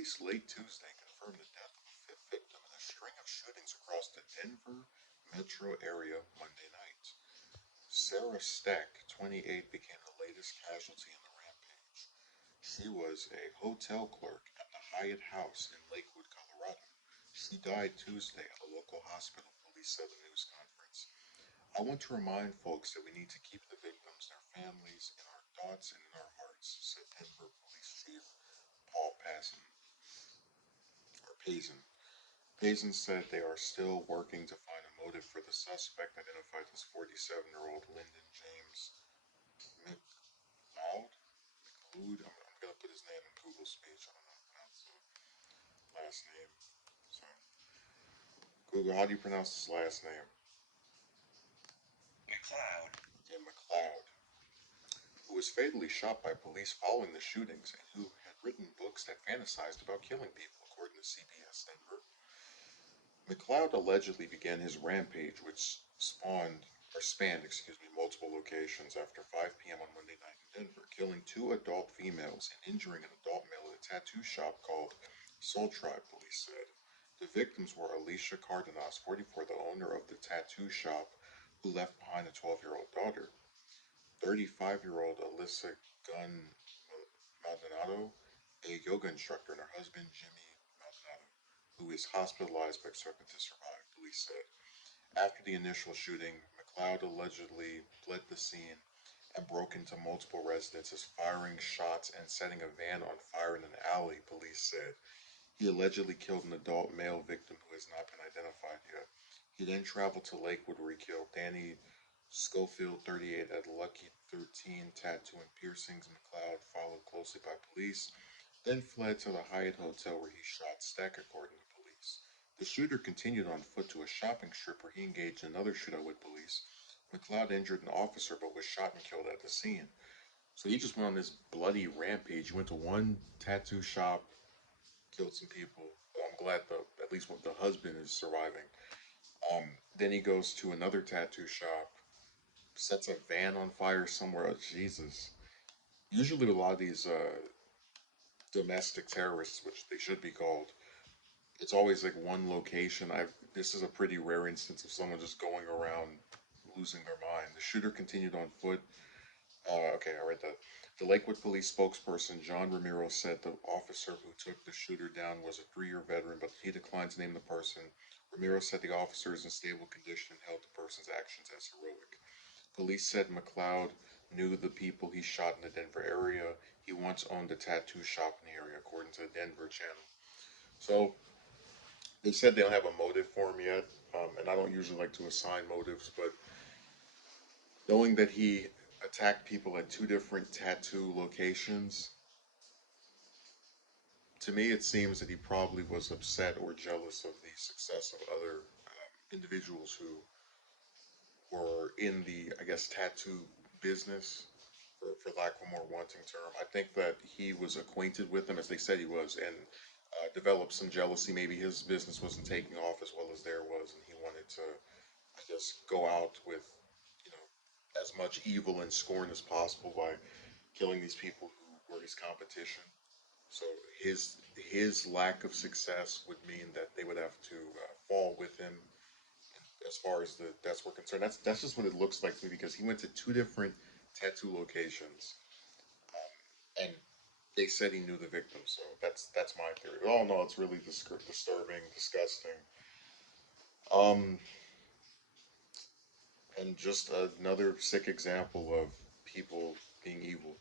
Police late Tuesday confirmed the death of a fifth victim in a string of shootings across the Denver metro area Monday night. Sarah Steck, 28, became the latest casualty in the rampage. She was a hotel clerk at the Hyatt House in Lakewood, Colorado. She died Tuesday at a local hospital, police said in a news conference. I want to remind folks that we need to keep the victims, their families, in our thoughts and in our hearts, said Denver Police Chief Paul Pazin. Pazin. Pazin said they are still working to find a motive for the suspect, identified as 47-year-old Lyndon James McLeod. I'm going to put his name in Google speech. I don't know how to pronounce the last name. So, Google, how do you pronounce his last name? McLeod. Yeah, McLeod. Who was fatally shot by police following the shootings and who had written books that fantasized about killing people, according to CBS Denver. McLeod allegedly began his rampage, which spanned, multiple locations after 5 p.m. on Monday night in Denver, killing two adult females and injuring an adult male at a tattoo shop called Soul Tribe, police said. The victims were Alicia Cardenas, 44, the owner of the tattoo shop, who left behind a 12-year-old daughter, 35-year-old Alyssa Gunn Maldonado, a yoga instructor, and her husband, Jimmy Maldonado, who is hospitalized but expected to survive, police said. After the initial shooting, McLeod allegedly fled the scene and broke into multiple residences, firing shots and setting a van on fire in an alley, police said. He allegedly killed an adult male victim who has not been identified yet. He then traveled to Lakewood where he killed Danny Schofield, 38, at Lucky 13, tattoo and piercings. McLeod, followed closely by police, then fled to the Hyatt Hotel where he shot Stack, according to police. The shooter continued on foot to a shopping strip where he engaged in another shootout with police. McLeod injured an officer but was shot and killed at the scene. So he just went on this bloody rampage. He went to one tattoo shop, killed some people. I'm glad at least the husband is surviving. Then he goes to another tattoo shop, sets a van on fire somewhere else. Jesus. Usually, with a lot of these domestic terrorists, which they should be called, it's always like one location. This is a pretty rare instance of someone just going around losing their mind. The shooter continued on foot. Okay, I read that. The Lakewood police spokesperson John Ramiro said the officer who took the shooter down was a 3-year veteran, but he declined to name the person. Ramiro said the officer is in stable condition and hailed the person's actions as heroic. Police said McLeod knew the people he shot in the Denver area. He once owned a tattoo shop in the area, according to the Denver Channel. So they said they don't have a motive for him yet, and I don't usually like to assign motives, but knowing that he attacked people at two different tattoo locations, to me it seems that he probably was upset or jealous of the success of other individuals who were in the, I guess, tattoo business, for lack of a more wanting term. I think that he was acquainted with them, as they said he was, and developed some jealousy. Maybe his business wasn't taking off as well as theirs was, and he wanted to, I guess, go out with, you know, as much evil and scorn as possible by killing these people who were his competition. So his lack of success would mean that they would have to fall with him as far as the deaths were concerned. That's just what it looks like to me because he went to two different tattoo locations, and they said he knew the victim. So that's my theory. Oh no, it's really disturbing, disgusting. Um, and just another sick example of people being evil.